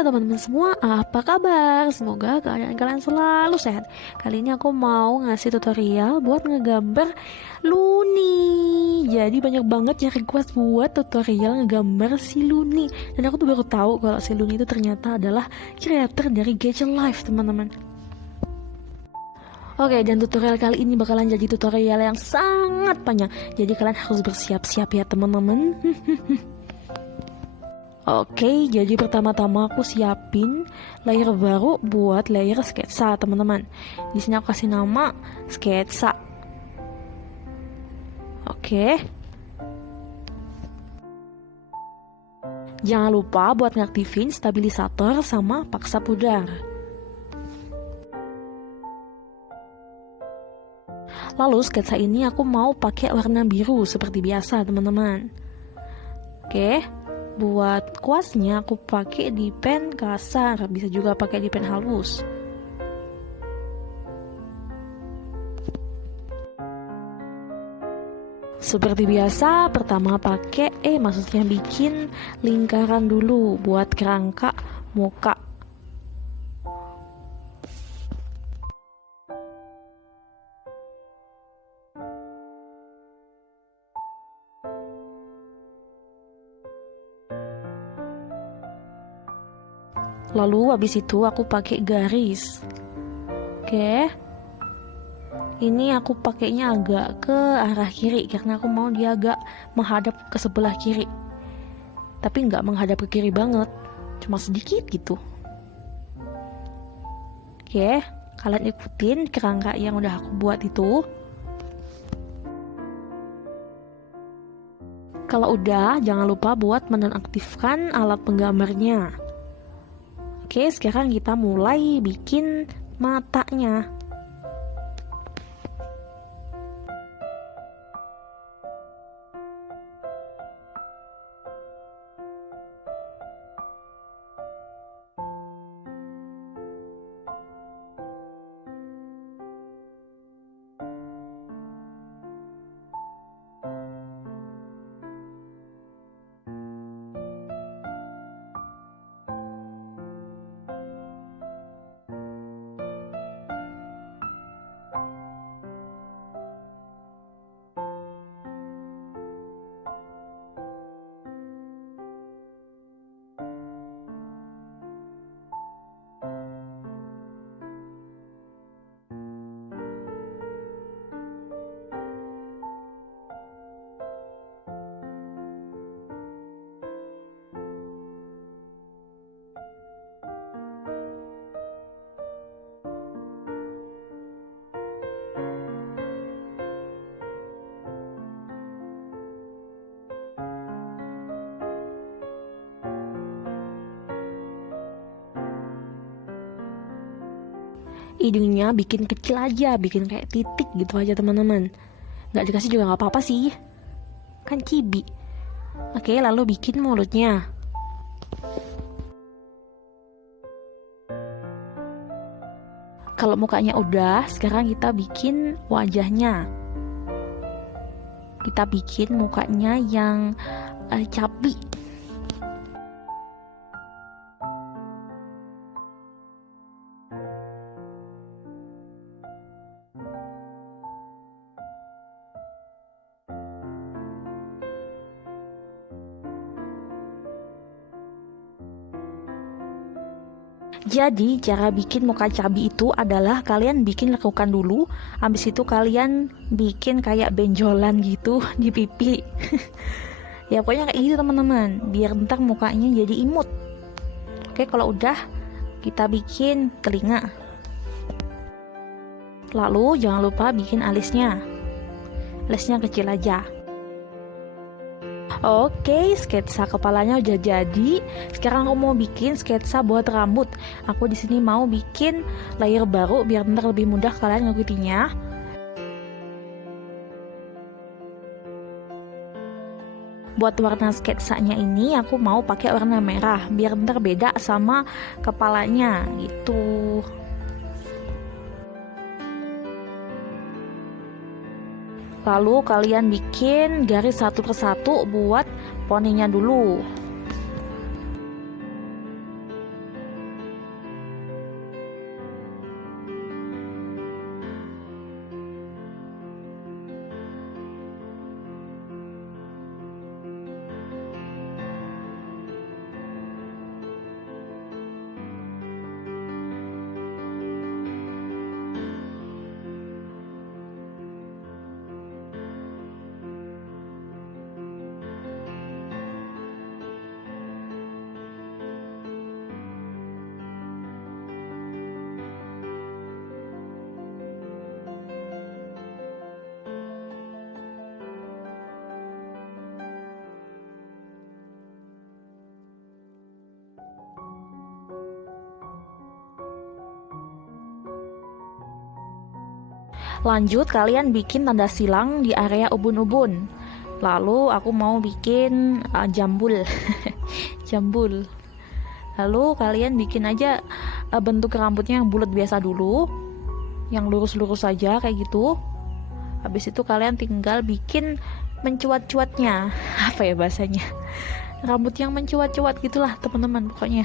Halo teman-teman semua, apa kabar? Semoga keadaan kalian selalu sehat. Kali ini aku mau ngasih tutorial buat ngegambar Luni. Jadi banyak banget yang request buat tutorial ngegambar si Luni. Dan aku tuh baru tahu kalau si Luni itu ternyata adalah creator dari Gadget Life, teman-teman. Oke, dan tutorial kali ini bakalan jadi tutorial yang sangat panjang. Jadi kalian harus bersiap-siap ya, teman-teman. Oke, jadi pertama-tama aku siapin layer baru buat layer sketsa, teman-teman. Di sini aku kasih nama sketsa. Oke. Jangan lupa buat ngaktifin stabilisator sama paksa pudar. Lalu sketsa ini aku mau pakai warna biru seperti biasa, teman-teman. Oke. Buat kuasnya aku pakai di pen kasar, bisa juga pakai di pen halus. Seperti biasa, pertama maksudnya bikin lingkaran dulu buat kerangka muka. Lalu habis itu aku pakai garis. Oke. Ini aku pakainya agak ke arah kiri karena aku mau dia agak menghadap ke sebelah kiri. Tapi nggak menghadap ke kiri banget, cuma sedikit gitu. Oke, kalian ikutin kerangka yang udah aku buat itu. Kalau udah, jangan lupa buat menonaktifkan alat penggambarnya. Oke, sekarang kita mulai bikin matanya. Hidungnya bikin kecil aja, bikin kayak titik gitu aja, teman-teman. Nggak dikasih juga nggak apa-apa sih, kan cibi. Oke, lalu bikin mulutnya. Kalau mukanya udah, sekarang kita bikin wajahnya. Kita bikin mukanya yang cabi. Jadi cara bikin muka cabi itu adalah kalian bikin lekukan dulu, habis itu kalian bikin kayak benjolan gitu di pipi. Ya pokoknya kayak gitu, teman-teman, biar ntar mukanya jadi imut. Oke, kalau udah kita bikin telinga. Lalu jangan lupa bikin alisnya. Alisnya kecil aja. Oke, sketsa kepalanya udah jadi. Sekarang aku mau bikin sketsa buat rambut. Aku di sini mau bikin layer baru biar ntar lebih mudah kalian ngikutinya. Buat warna sketsanya ini aku mau pakai warna merah biar ntar beda sama kepalanya gitu. Lalu kalian bikin garis satu persatu buat poninya dulu. Lanjut, kalian bikin tanda silang di area ubun-ubun. Lalu aku mau bikin jambul. Jambul. Lalu kalian bikin aja bentuk rambutnya yang bulat biasa dulu, yang lurus-lurus saja kayak gitu. Habis itu kalian tinggal bikin mencuat-cuatnya. Apa ya bahasanya? Rambut yang mencuat-cuat gitulah teman-teman pokoknya.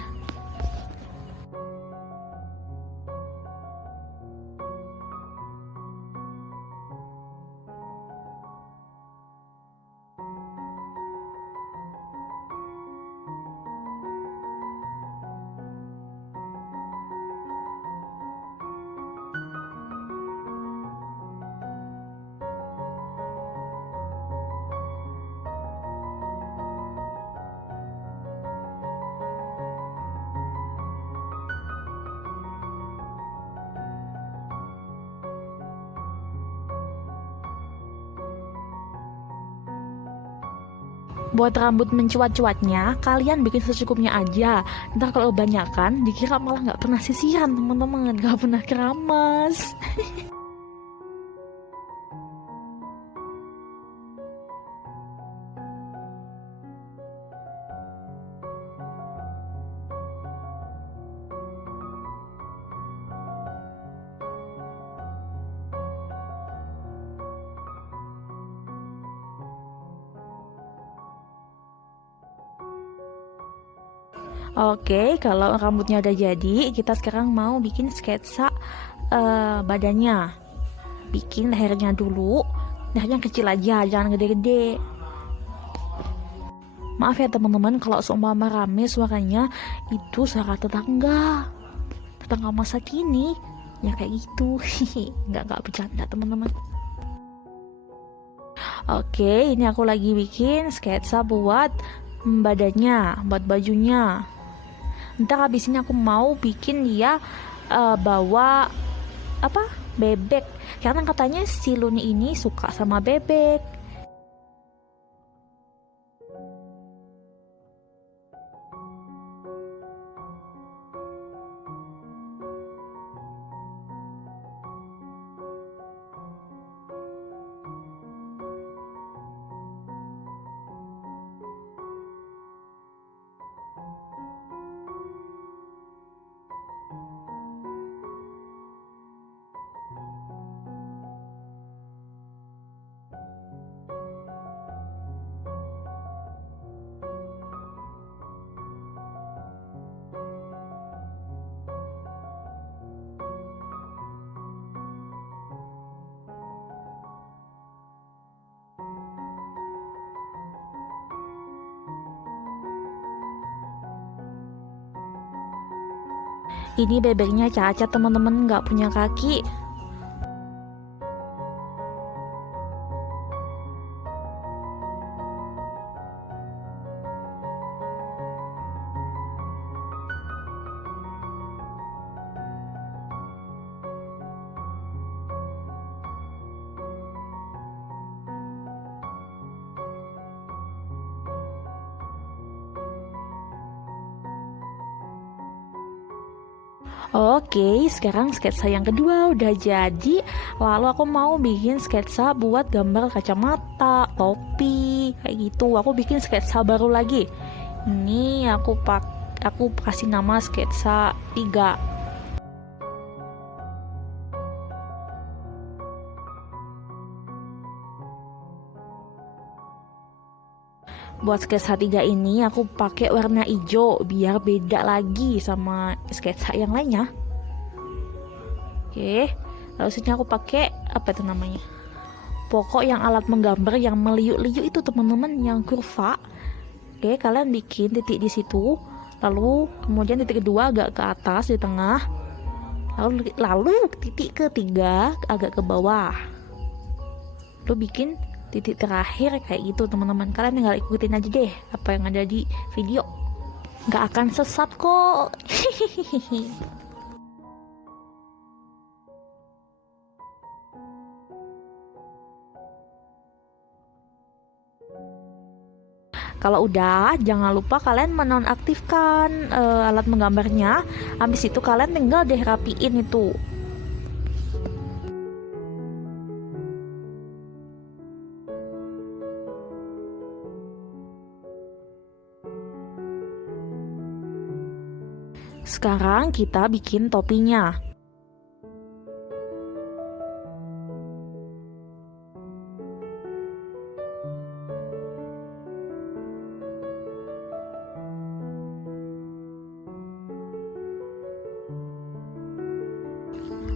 Buat rambut mencuat-cuatnya, kalian bikin secukupnya aja. Ntar kalau kebanyakan, dikira malah nggak pernah sisiran teman-teman, nggak pernah keramas. Oke, kalau rambutnya udah jadi, kita sekarang mau bikin sketsa badannya. Bikin lehernya dulu. Lehernya kecil aja, jangan gede-gede. Maaf ya teman-teman, kalau seumpama rame suaranya, itu suara tetangga. Tetangga masa kini. Ya kayak gitu. Nggak bercanda teman-teman. Oke, ini aku lagi bikin sketsa buat badannya, buat bajunya. Ntar habis ini aku mau bikin dia bawa apa bebek, karena katanya si Luni ini suka sama bebek. Ini bebeknya cacat teman-teman, nggak punya kaki. Oke, sekarang sketsa yang kedua udah jadi. Lalu aku mau bikin sketsa buat gambar kacamata, topi, kayak gitu. Aku bikin sketsa baru lagi. Ini aku kasih nama sketsa 3. Buat sketsa 3 ini aku pakai warna hijau biar beda lagi sama sketsa yang lainnya. Oke, lalu sini aku pakai apa itu namanya? Pokok yang alat menggambar yang meliuk-liuk itu teman-teman, yang kurva. Oke, kalian bikin titik di situ. Lalu kemudian titik kedua agak ke atas di tengah. Lalu titik ketiga agak ke bawah. Lalu bikin titik terakhir kayak gitu teman-teman. Kalian tinggal ikutin aja deh apa yang ada di video, nggak akan sesat kok. Kalau udah, jangan lupa kalian menonaktifkan alat menggambarnya. Habis itu kalian tinggal deh rapiin itu. Sekarang kita bikin topinya.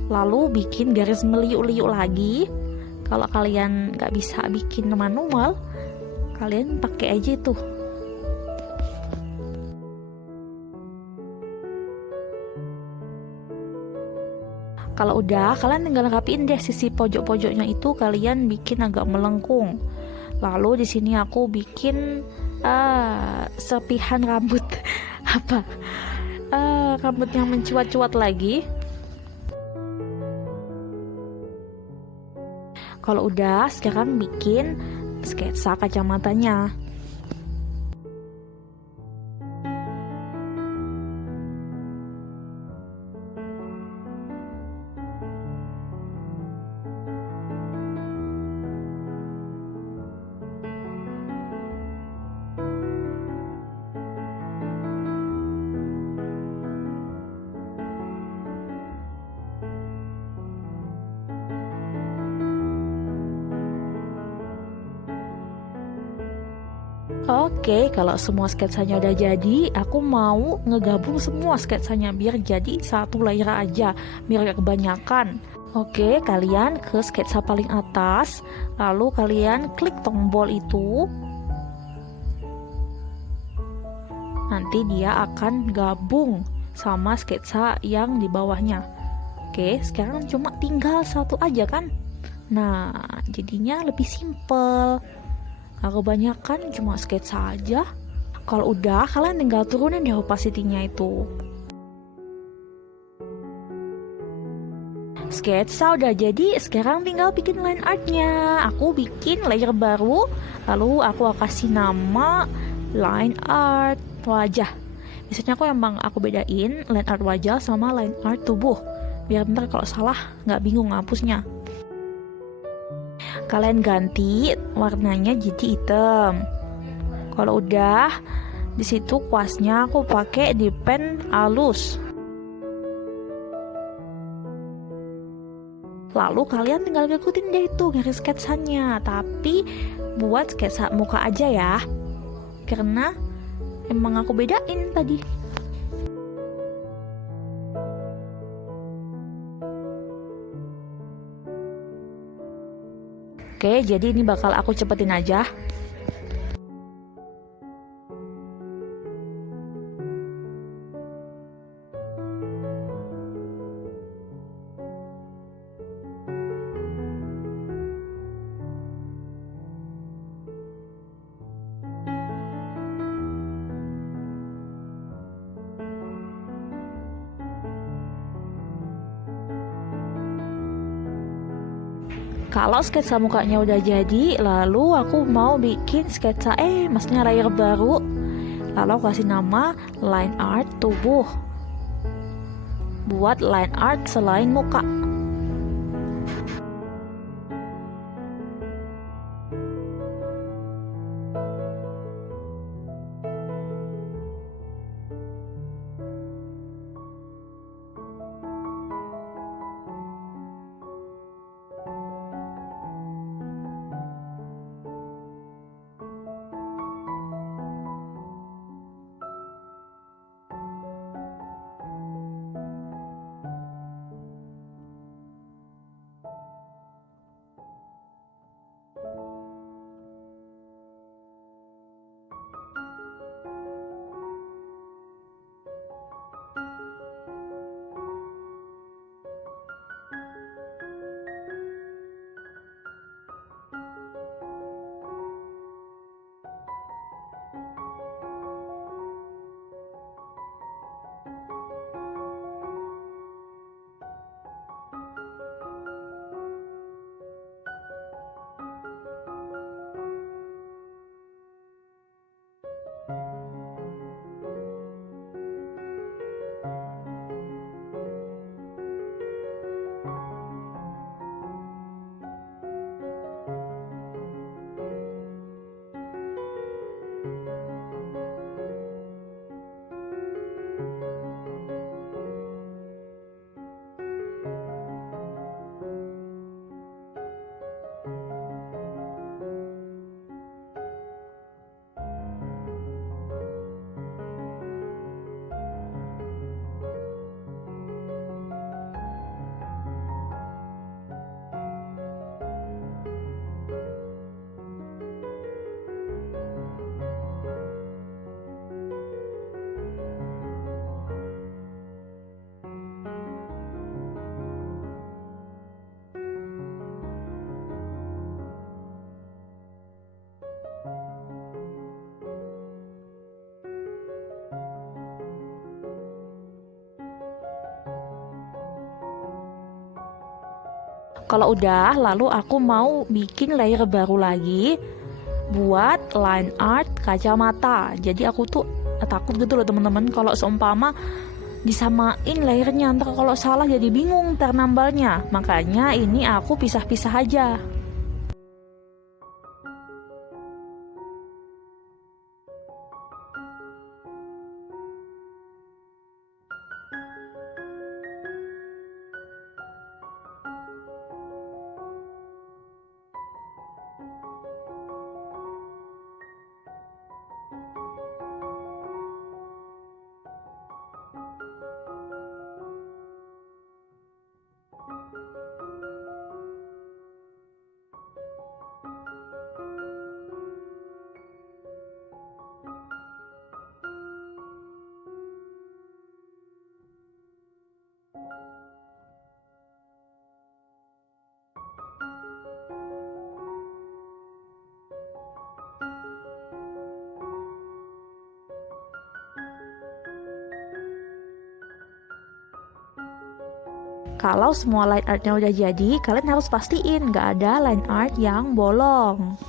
Lalu bikin garis meliuk-liuk lagi. Kalau kalian nggak bisa bikin manual, kalian pakai aja itu. Kalau udah, kalian tinggal rapiin deh sisi pojok-pojoknya itu, kalian bikin agak melengkung. Lalu di sini aku bikin serpihan rambut apa? Rambut yang mencuat-cuat lagi. Kalau udah, sekarang bikin sketsa kacamatanya. Oke, kalau semua sketsanya udah jadi, aku mau ngegabung semua sketsanya biar jadi satu layer aja, biar gak kebanyakan. Oke, kalian ke sketsa paling atas, lalu kalian klik tombol itu. Nanti dia akan gabung sama sketsa yang di bawahnya. Oke, sekarang cuma tinggal satu aja kan? Nah, jadinya lebih simple. Gak kebanyakan, cuma sketsa aja. Kalau udah, kalian tinggal turunin deh opacity-nya itu. Sketsa udah jadi, sekarang tinggal bikin line art-nya. Aku bikin layer baru, lalu aku kasih nama line art wajah. Biasanya aku bedain line art wajah sama line art tubuh, biar ntar kalau salah nggak bingung ngapusnya. Kalian ganti warnanya jadi hitam. Kalau udah, di situ kuasnya aku pakai di pen halus. Lalu kalian tinggal ikutin deh itu garis sketsanya, tapi buat sketsa muka aja ya, karena emang aku bedain tadi. Oke, jadi ini bakal aku cepetin aja. Kalau sketsa mukanya udah jadi, lalu aku mau bikin sketsa maksudnya layer baru. Lalu aku kasih nama line art tubuh. Buat line art selain muka. Kalau udah, lalu aku mau bikin layer baru lagi buat line art kacamata. Jadi aku tuh takut gitu loh teman-teman, kalau seumpama disamain layernya, ntar kalau salah jadi bingung ntar nambalnya. Makanya ini aku pisah-pisah aja. Kalau semua line artnya udah jadi, kalian harus pastiin nggak ada line art yang bolong.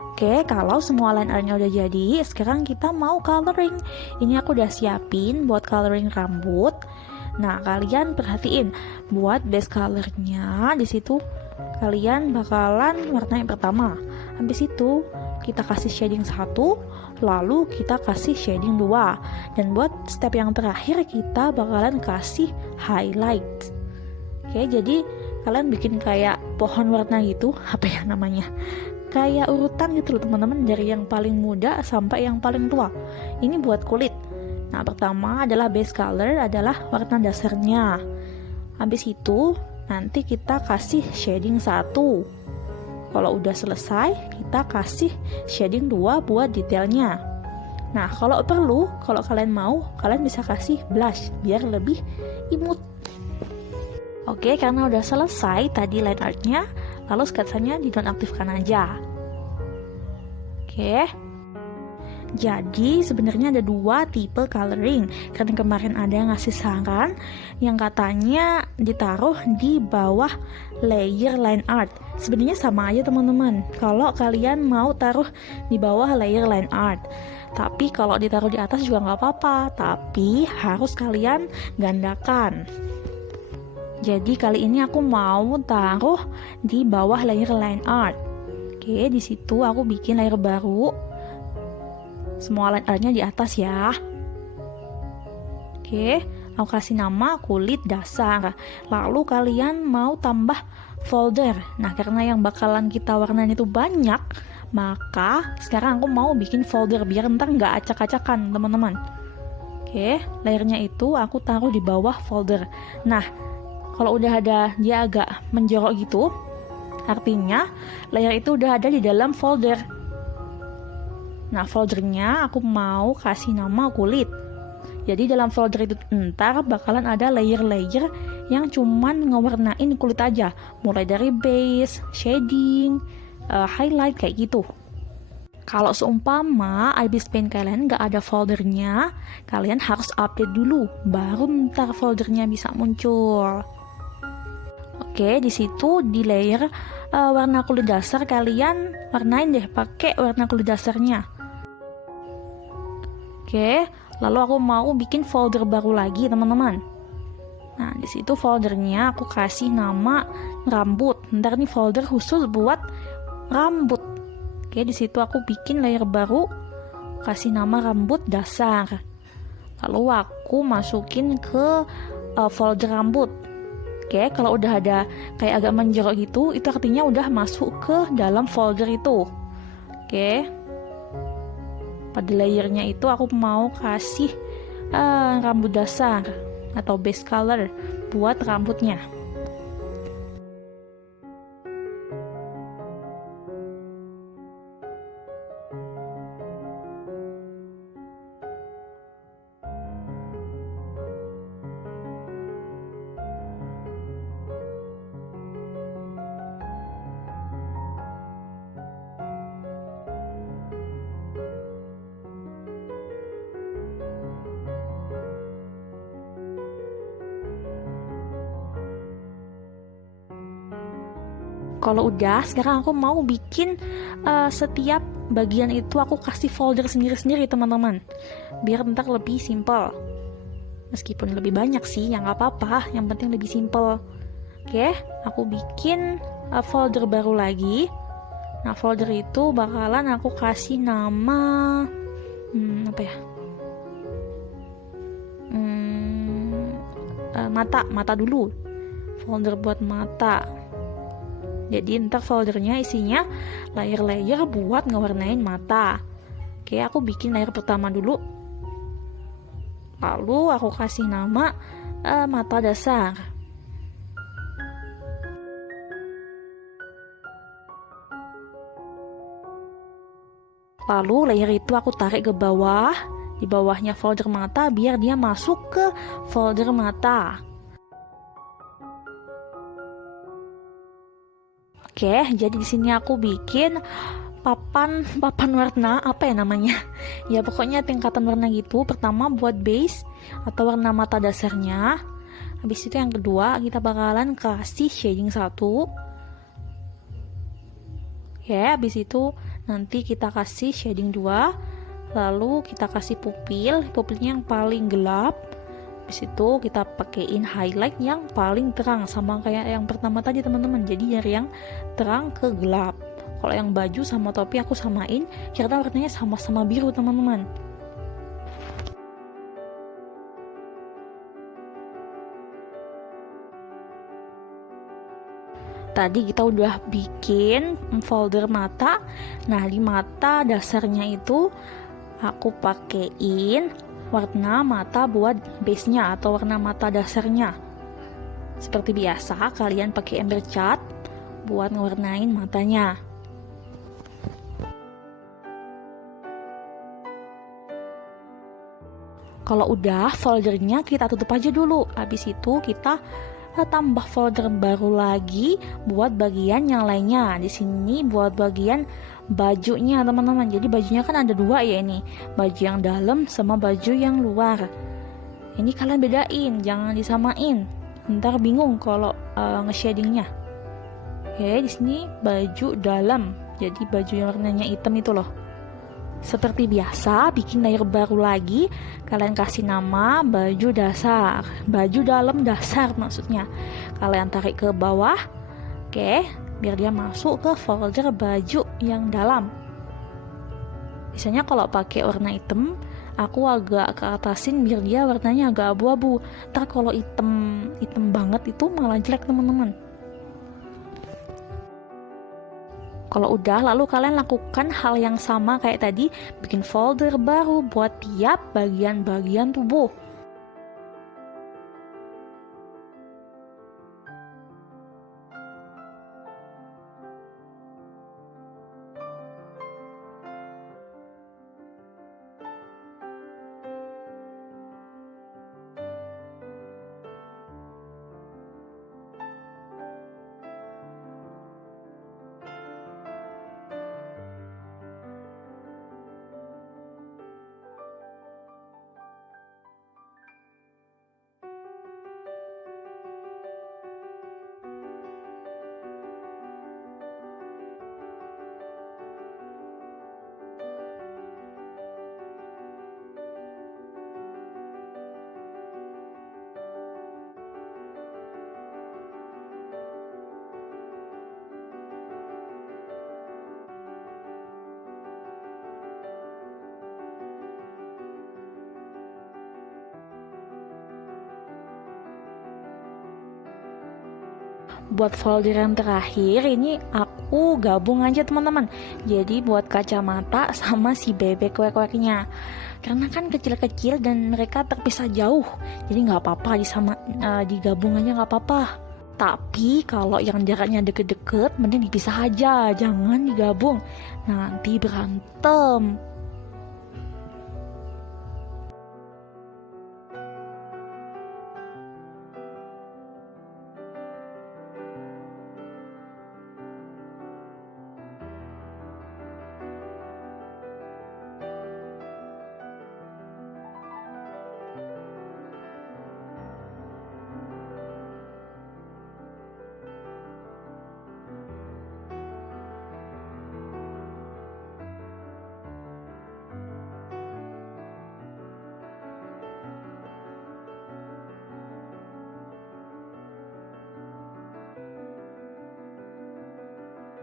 Oke, kalau semua line artnya udah jadi, sekarang kita mau coloring. Ini aku udah siapin buat coloring rambut. Nah, kalian perhatiin buat base colornya di situ kalian bakalan warna yang pertama. Habis itu kita kasih shading 1, lalu kita kasih shading 2. Dan buat step yang terakhir kita bakalan kasih highlight. Oke, jadi kalian bikin kayak pohon warna gitu, apa ya namanya? Kayak urutan gitu loh teman-teman, dari yang paling muda sampai yang paling tua. Ini buat kulit. Nah, pertama adalah base color, adalah warna dasarnya. Habis itu nanti kita kasih shading 1. Kalau udah selesai, kita kasih shading 2 buat detailnya. Nah, kalau perlu, kalau kalian mau, kalian bisa kasih blush biar lebih imut. Oke, karena udah selesai tadi line artnya, lalu sketsanya dinonaktifkan aja. Oke. Jadi sebenarnya ada 2 tipe coloring. Karena kemarin ada yang ngasih saran yang katanya ditaruh di bawah layer line art. Sebenarnya sama aja teman-teman. Kalau kalian mau taruh di bawah layer line art, tapi kalau ditaruh di atas juga nggak apa-apa. Tapi harus kalian gandakan. Jadi kali ini aku mau taruh di bawah layer line art. Oke, di situ aku bikin layer baru. Semua line artnya di atas ya. Oke, aku kasih nama kulit dasar. Lalu kalian mau tambah folder. Nah, karena yang bakalan kita warnain itu banyak, maka sekarang aku mau bikin folder biar ntar nggak acak-acakan teman-teman. Oke, layernya itu aku taruh di bawah folder. Nah, kalau udah ada dia agak menjorok gitu, artinya layer itu udah ada di dalam folder. Nah, foldernya aku mau kasih nama kulit. Jadi dalam folder itu ntar bakalan ada layer-layer yang cuman ngewarnain kulit aja. Mulai dari base, shading, highlight kayak gitu. Kalau seumpama Ibis Paint kalian nggak ada foldernya, kalian harus update dulu, baru ntar foldernya bisa muncul. Oke, di situ di layer warna kulit dasar kalian warnain deh pakai warna kulit dasarnya. Oke, lalu aku mau bikin folder baru lagi teman-teman. Nah, di situ foldernya aku kasih nama rambut. Ntar nih folder khusus buat rambut. Oke, di situ aku bikin layer baru, kasih nama rambut dasar. Lalu aku masukin ke folder rambut. Oke, kalau udah ada kayak agak menjorok gitu, itu artinya udah masuk ke dalam folder itu. Oke. Pada layernya itu aku mau kasih rambut dasar atau base color buat rambutnya. Kalau udah, sekarang aku mau bikin setiap bagian itu aku kasih folder sendiri-sendiri teman-teman, biar ntar lebih simple. Meskipun lebih banyak sih, ya nggak apa-apa, yang penting lebih simple. Oke, aku bikin folder baru lagi. Nah, folder itu bakalan aku kasih nama apa ya? Mata dulu. Folder buat mata. Jadi ntar foldernya isinya layer-layer buat ngewarnain mata. Oke, aku bikin layer pertama dulu. Lalu aku kasih nama mata dasar. Lalu layer itu aku tarik ke bawah, di bawahnya folder mata biar dia masuk ke folder mata. Oke, jadi di sini aku bikin papan warna apa ya namanya? Ya pokoknya tingkatan warna gitu. Pertama buat base atau warna mata dasarnya. Habis itu yang kedua kita bakalan kasih shading 1. Ya, habis itu nanti kita kasih shading 2. Lalu kita kasih pupilnya yang paling gelap. Habis itu kita pakaiin highlight yang paling terang, sama kayak yang pertama tadi teman-teman. Jadi dari yang terang ke gelap. Kalau yang baju sama topi aku samain karena warnanya sama-sama biru teman-teman. Tadi kita udah bikin folder mata. Nah, di mata dasarnya itu aku pakein warna mata buat base-nya atau warna mata dasarnya. Seperti biasa, kalian pakai ember cat buat ngewarnain matanya. Kalau udah, foldernya kita tutup aja dulu. Habis itu kita tambah folder baru lagi buat bagian yang lainnya. Di sini buat bagian bajunya teman-teman. Jadi bajunya kan ada 2 ya ini, baju yang dalam sama baju yang luar. Ini kalian bedain, jangan disamain, ntar bingung kalau nge-shadingnya. Oke, di sini baju dalam, jadi baju yang warnanya hitam itu loh. Seperti biasa, bikin layer baru lagi, kalian kasih nama baju dasar, baju dalam dasar maksudnya. Kalian tarik ke bawah, oke, biar dia masuk ke folder baju yang dalam. Biasanya kalau pakai warna hitam, aku agak ke atasin biar dia warnanya agak abu-abu. Ntar kalau hitam banget itu malah jelek teman-teman. Kalau udah, lalu kalian lakukan hal yang sama kayak tadi, bikin folder baru buat tiap bagian-bagian tubuh. Buat folder yang terakhir ini aku gabung aja teman-teman. Jadi buat kacamata sama si bebek kuek-kueknya. Karena kan kecil-kecil dan mereka terpisah jauh. Jadi nggak apa-apa digabung aja nggak apa-apa. Tapi kalau yang jaraknya deket-deket mending dipisah aja, jangan digabung. Nanti berantem.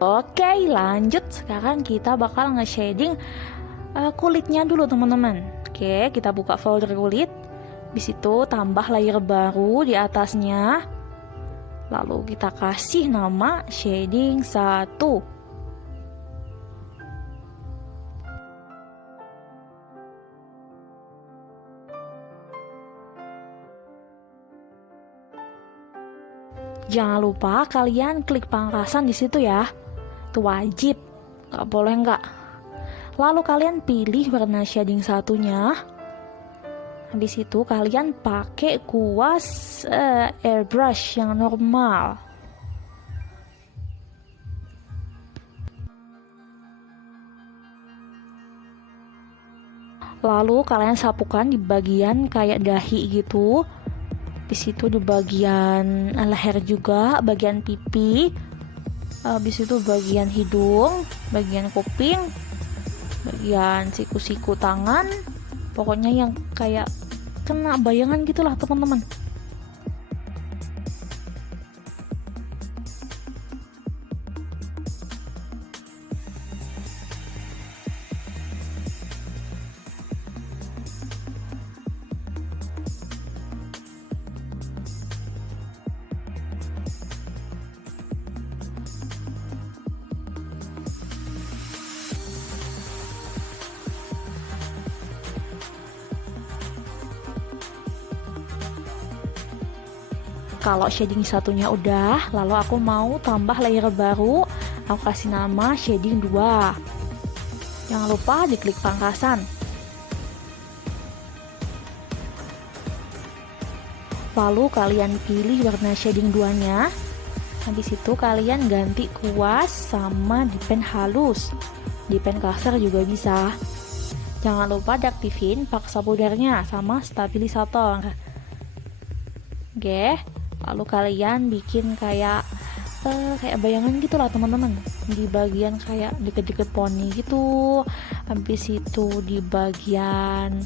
Oke, lanjut. Sekarang kita bakal nge-shading kulitnya dulu teman-teman. Oke, kita buka folder kulit. Di situ tambah layer baru di atasnya. Lalu kita kasih nama shading 1. Jangan lupa kalian klik pangkasan di situ ya. Itu wajib, nggak boleh nggak. Lalu kalian pilih warna shading satunya. Habis itu kalian pakai kuas airbrush yang normal. Lalu kalian sapukan di bagian kayak dahi gitu. Di situ di bagian leher juga, bagian pipi, habis itu bagian hidung, bagian kuping, bagian siku-siku tangan, pokoknya yang kayak kena bayangan gitulah teman-teman. Kalau shading satunya udah, lalu aku mau tambah layer baru. Aku kasih nama shading 2. Jangan lupa diklik pangkasan. Lalu kalian pilih warna shading 2-nya. Habis itu kalian ganti kuas sama di pen halus. Di pen kasar juga bisa. Jangan lupa diaktifin paksa pudernya sama stabilisator. Oke. Lalu kalian bikin kayak bayangan gitulah teman-teman, di bagian kayak deket-deket poni gitu. Habis itu di bagian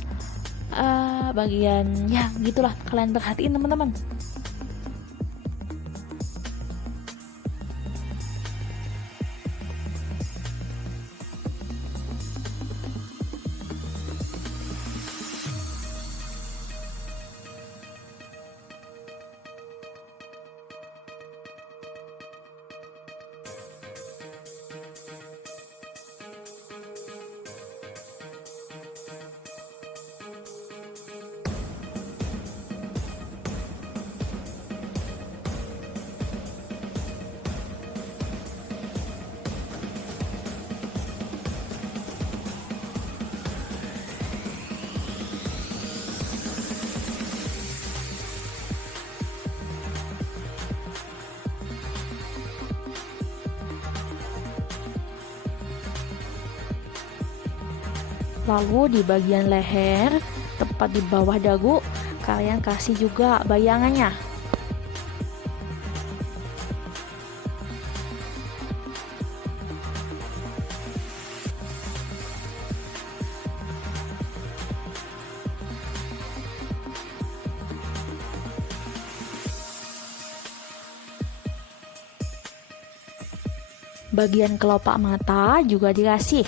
ya gitulah, kalian perhatiin teman-teman. Lalu di bagian leher, tepat di bawah dagu, kalian kasih juga bayangannya. Bagian kelopak mata juga dikasih.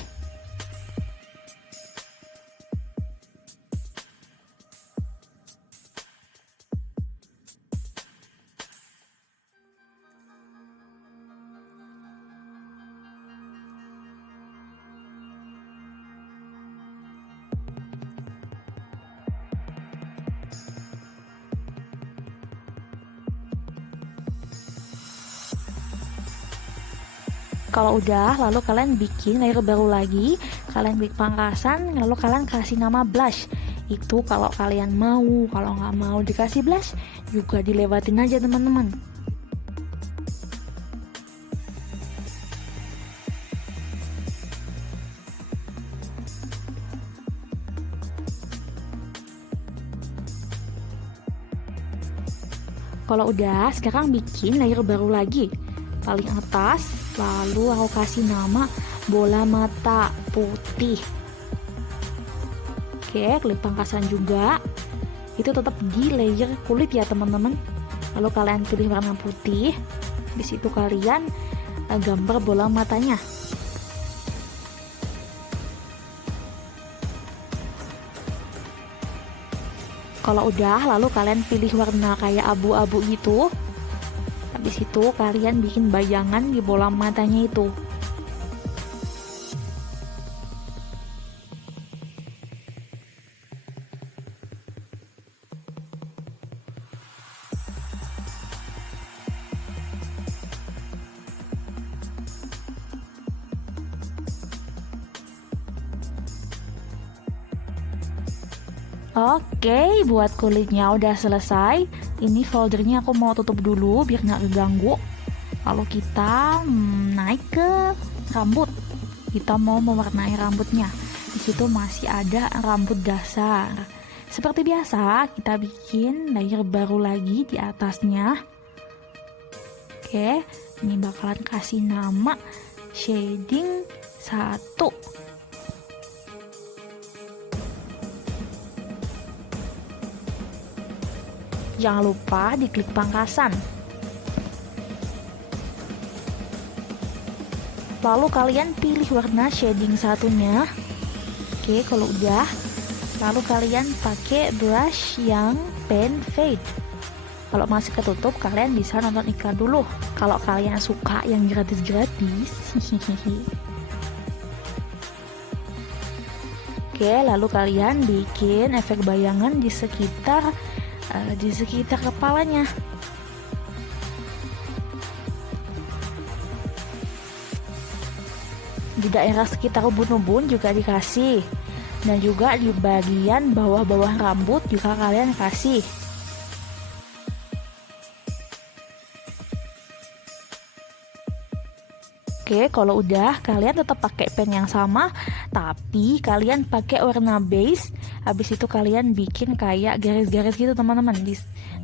Kalau udah, lalu kalian bikin layer baru lagi. Kalian klik pangkasan, lalu kalian kasih nama blush. Itu kalau kalian mau. Kalau nggak mau dikasih blush, juga dilewatin aja teman-teman. Kalau udah, sekarang bikin layer baru lagi. Paling atas, lalu aku kasih nama bola mata putih. Oke, klik pangkasan juga. Itu tetap di layer kulit ya teman-teman. Lalu kalian pilih warna putih. Di situ kalian gambar bola matanya. Kalau udah, lalu kalian pilih warna kayak abu-abu gitu. Habis itu kalian bikin bayangan di bola matanya itu. Oke, buat kulitnya udah selesai. Ini foldernya aku mau tutup dulu biar nggak keganggu. Lalu kita naik ke rambut. Kita mau mewarnai rambutnya. Di situ masih ada rambut dasar. Seperti biasa, kita bikin layer baru lagi di atasnya. Oke, ini bakalan kasih nama shading 1. Jangan lupa diklik pangkasan. Lalu kalian pilih warna shading satunya. Oke, kalau udah, lalu kalian pakai brush yang pen fade. Kalau masih ketutup, kalian bisa nonton iklan dulu. Kalau kalian suka yang gratis-gratis. Oke, lalu kalian bikin efek bayangan di sekitar kepalanya. Di daerah sekitar ubun-ubun juga dikasih, dan juga di bagian bawah-bawah rambut juga kalian kasih. Oke, kalau udah, kalian tetap pakai pen yang sama, tapi kalian pakai warna base. Habis itu kalian bikin kayak garis-garis gitu teman-teman,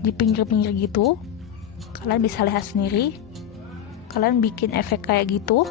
di pinggir-pinggir gitu. Kalian bisa lihat sendiri. Kalian bikin efek kayak gitu.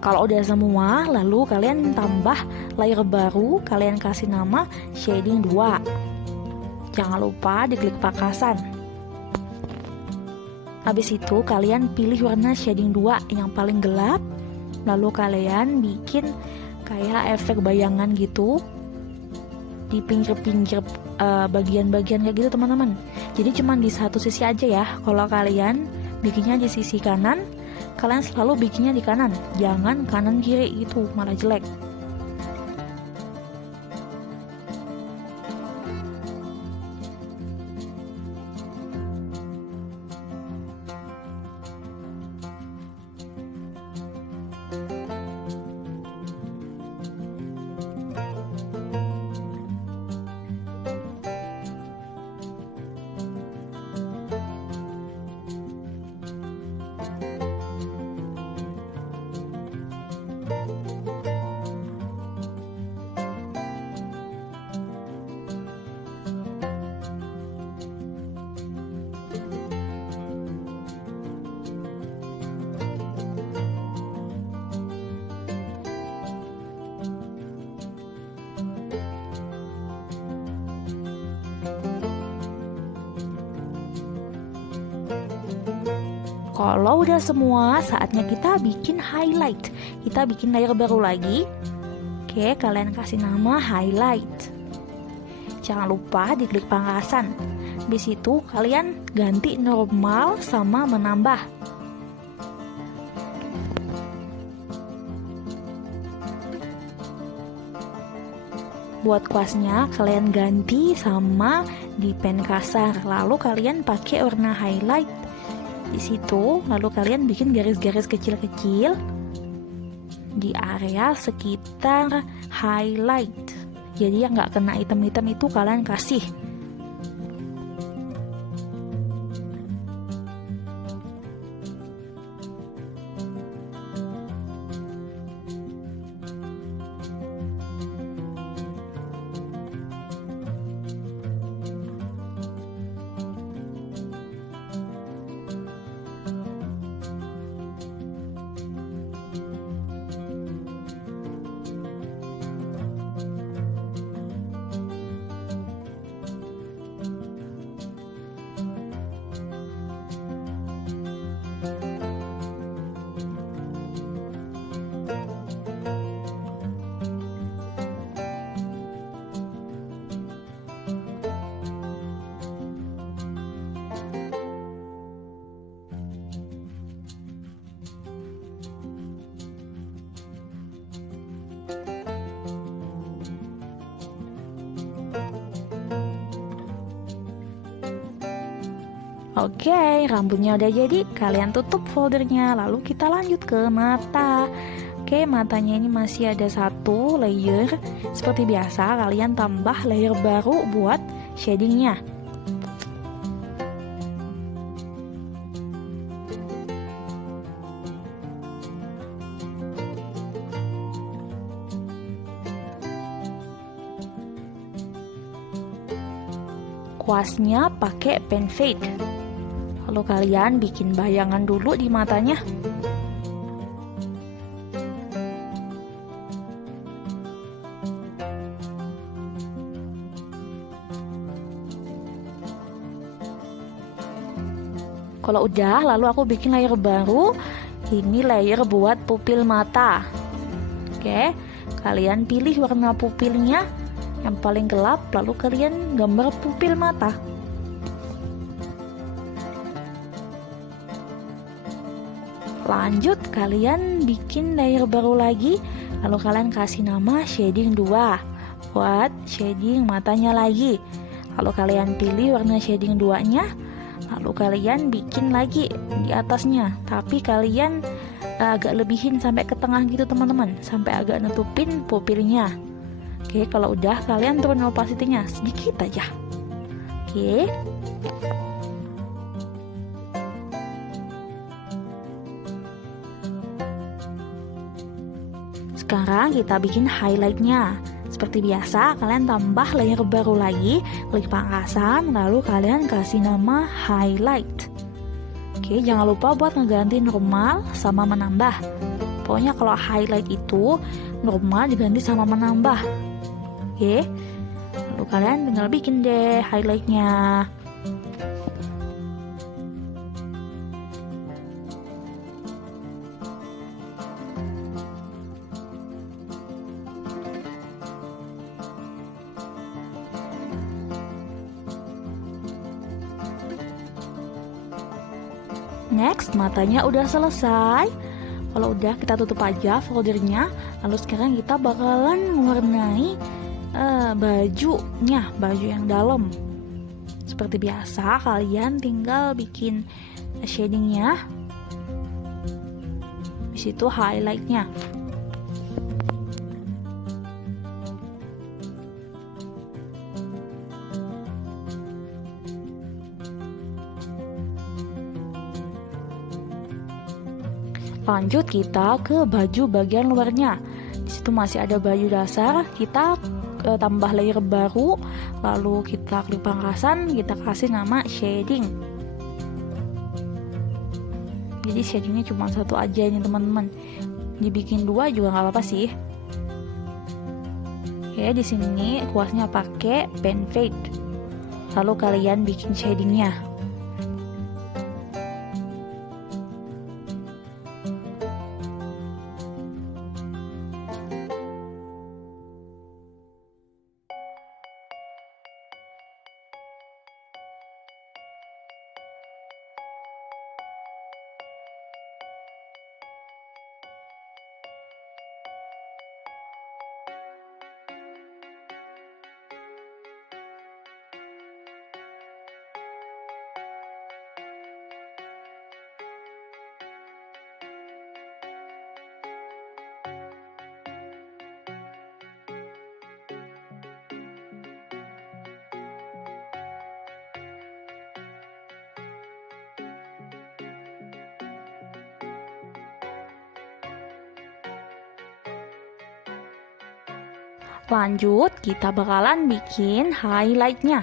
Kalau udah semua, lalu kalian tambah layer baru, kalian kasih nama shading 2. Jangan lupa diklik pangkasan. Habis itu kalian pilih warna shading 2 yang paling gelap. Lalu kalian bikin kayak efek bayangan gitu di pinggir-pinggir bagian-bagian kayak gitu teman-teman. Jadi cuma di satu sisi aja ya. Kalau kalian bikinnya di sisi kanan, kalian selalu bikinnya di kanan, jangan kanan kiri gitu, malah jelek. Kalau udah semua, saatnya kita bikin highlight. Kita bikin layer baru lagi. Oke, kalian kasih nama highlight. Jangan lupa diklik pangkasan. Habis itu kalian ganti normal sama menambah. Buat kuasnya kalian ganti sama di pen kasar. Lalu kalian pakai warna highlight di situ, lalu kalian bikin garis-garis kecil-kecil di area sekitar highlight. Jadi yang nggak kena hitam-hitam itu kalian kasih. Oke, rambutnya udah jadi, kalian tutup foldernya, lalu kita lanjut ke mata. Oke, matanya ini masih ada satu layer. Seperti biasa, kalian tambah layer baru buat shadingnya. Kuasnya pakai pen fade. Lalu kalian bikin bayangan dulu di matanya. Kalau udah, lalu aku bikin layer baru. Ini layer buat pupil mata. Oke, kalian pilih warna pupilnya yang paling gelap, lalu kalian gambar pupil mata. Lanjut, kalian bikin layer baru lagi, lalu kalian kasih nama shading 2 buat shading matanya lagi. Lalu kalian pilih warna shading 2-nya, lalu kalian bikin lagi di atasnya, tapi kalian agak lebihin sampai ke tengah gitu teman-teman, sampai agak nutupin pupilnya. Oke, kalau udah kalian turun opacity-nya sedikit aja. Oke. Sekarang kita bikin highlight-nya. Seperti biasa, kalian tambah layer baru lagi, klik pangkasan, lalu kalian kasih nama highlight. Oke, jangan lupa buat ngeganti normal sama menambah. Pokoknya kalau highlight itu normal diganti sama menambah. Oke, lalu kalian tinggal bikin deh highlight-nya. Next, matanya udah selesai. Kalau udah, kita tutup aja foldernya. Lalu sekarang kita bakalan mewarnai bajunya, baju yang dalam. Seperti biasa, kalian tinggal bikin shadingnya. Di situ highlightnya. Lanjut kita ke baju bagian luarnya. Di situ masih ada baju dasar, kita tambah layer baru, lalu kita klik pangkasan, kita kasih nama shading. Jadi shadingnya cuma satu aja nih teman-teman. Dibikin 2 juga nggak apa-apa sih. Oke, di sini kuasnya pakai pen fade. Lalu kalian bikin shadingnya. Lanjut, kita bakalan bikin highlightnya.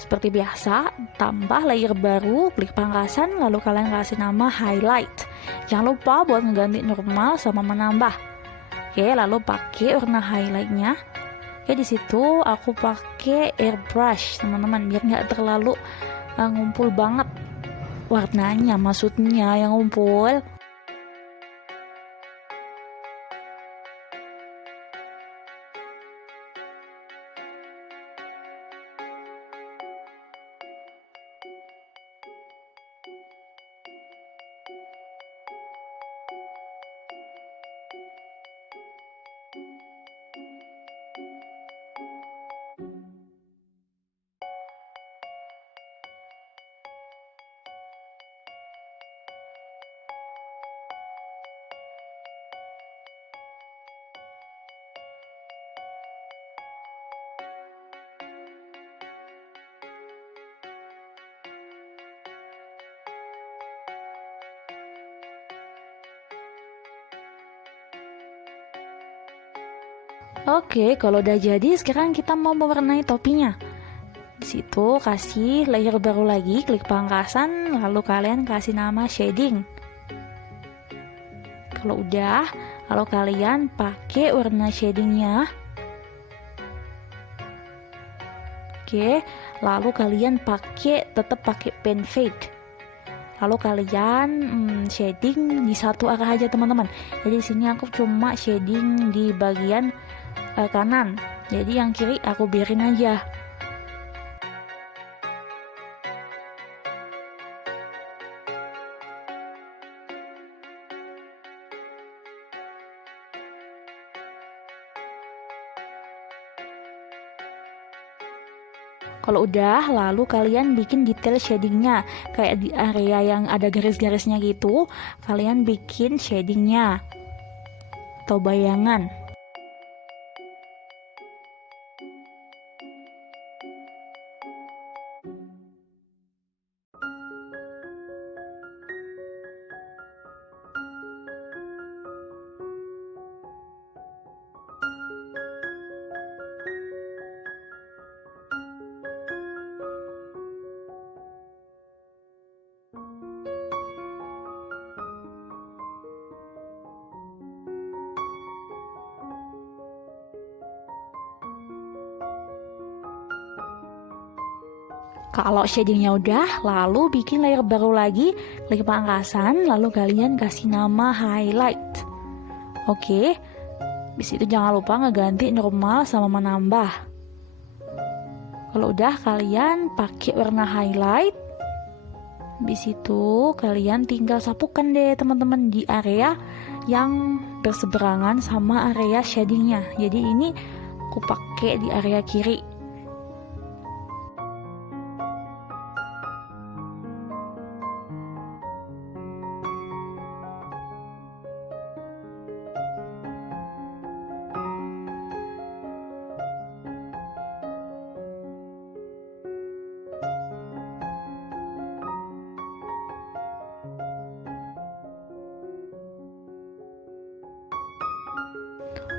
Seperti biasa, tambah layer baru, klik pangkasan, lalu kalian kasih nama highlight. Jangan lupa buat ngeganti normal sama menambah. Oke, lalu pakai warna highlightnya. Oke, di situ aku pakai airbrush, teman-teman, biar nggak terlalu ngumpul banget warnanya, maksudnya yang ngumpul. Oke, kalau udah jadi, sekarang kita mau mewarnai topinya. Di situ kasih layer baru lagi, klik pangkasan, lalu kalian kasih nama shading. Kalau udah, lalu kalian pakai warna shadingnya. Oke, lalu kalian tetap pakai pen fade. Lalu kalian shading di satu arah aja teman-teman. Jadi di sini aku cuma shading di bagian kanan. Jadi yang kiri aku biarin aja. Kalau udah, lalu kalian bikin detail shadingnya. Kayak di area yang ada garis-garisnya gitu, kalian bikin shadingnya atau bayangan. Kalau shadingnya udah, lalu bikin layer baru lagi, klik pangkasan, lalu kalian kasih nama highlight. Oke, habis itu jangan lupa ngeganti normal sama menambah. Kalau udah, kalian pakai warna highlight. Habis itu kalian tinggal sapukan deh teman-teman di area yang berseberangan sama area shadingnya. Jadi ini aku pakai di area kiri.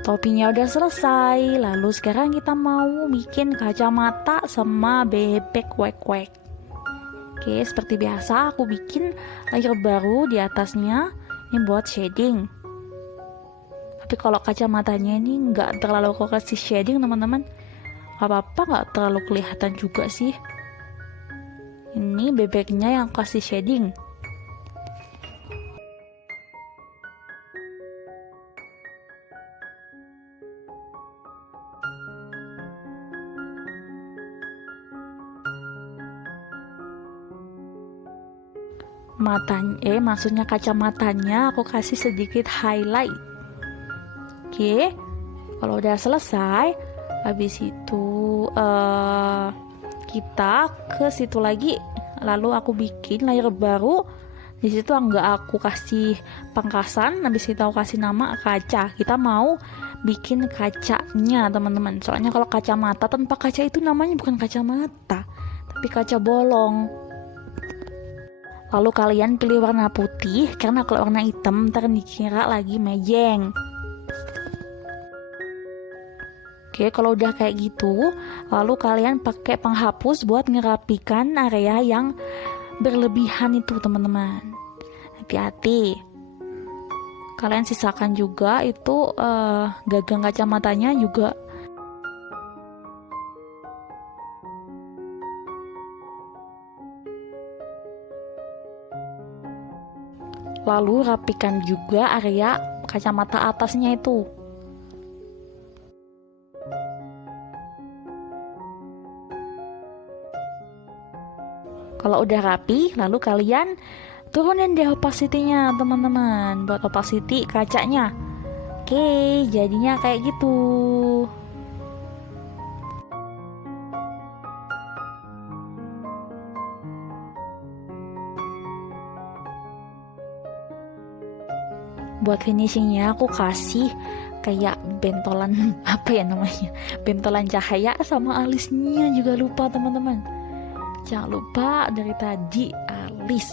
Topinya udah selesai, lalu sekarang kita mau bikin kacamata sama bebek kuek-kuek. Oke, seperti biasa aku bikin layer baru di atasnya, ini buat shading. Tapi kalau kacamatanya ini nggak terlalu aku kasih shading teman-teman, gak apa-apa, nggak terlalu kelihatan juga sih. Ini bebeknya yang kasih shading. Maksudnya kacamatanya aku kasih sedikit highlight. Oke, kalau udah selesai, habis itu kita ke situ lagi, lalu aku bikin layer baru. Di situ nggak aku kasih pangkasan, habis itu aku kasih nama kaca. Kita mau bikin kacanya teman-teman. Soalnya kalau kacamata tanpa kaca itu namanya bukan kacamata, tapi kaca bolong. Lalu kalian pilih warna putih, karena kalau warna hitam ntar dikira lagi mejeng. Oke, kalau udah kayak gitu, lalu kalian pakai penghapus buat ngerapikan area yang berlebihan itu teman-teman. Hati-hati. Kalian sisakan juga itu gagang kacamatanya juga. Lalu rapikan juga area kacamata atasnya itu. Kalau udah rapi, lalu kalian turunin deh opacity-nya teman-teman, buat opacity kacanya. Oke, jadinya kayak gitu. Buat finishingnya aku kasih kayak bentolan apa ya namanya, bentolan cahaya sama alisnya juga lupa teman-teman. Jangan lupa dari tadi alis.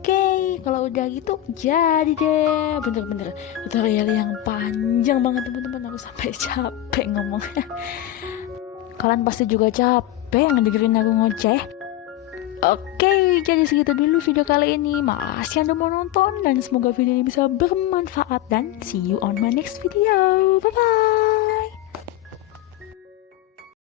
Oke, kalau udah gitu jadi deh. Bener-bener tutorial yang panjang banget teman-teman, aku sampai capek ngomongnya. Kalian pasti juga capek ngedengerin aku ngoceh. Oke, jadi segitu dulu video kali ini. Makasih Anda mau nonton dan semoga video ini bisa bermanfaat dan see you on my next video. Bye bye.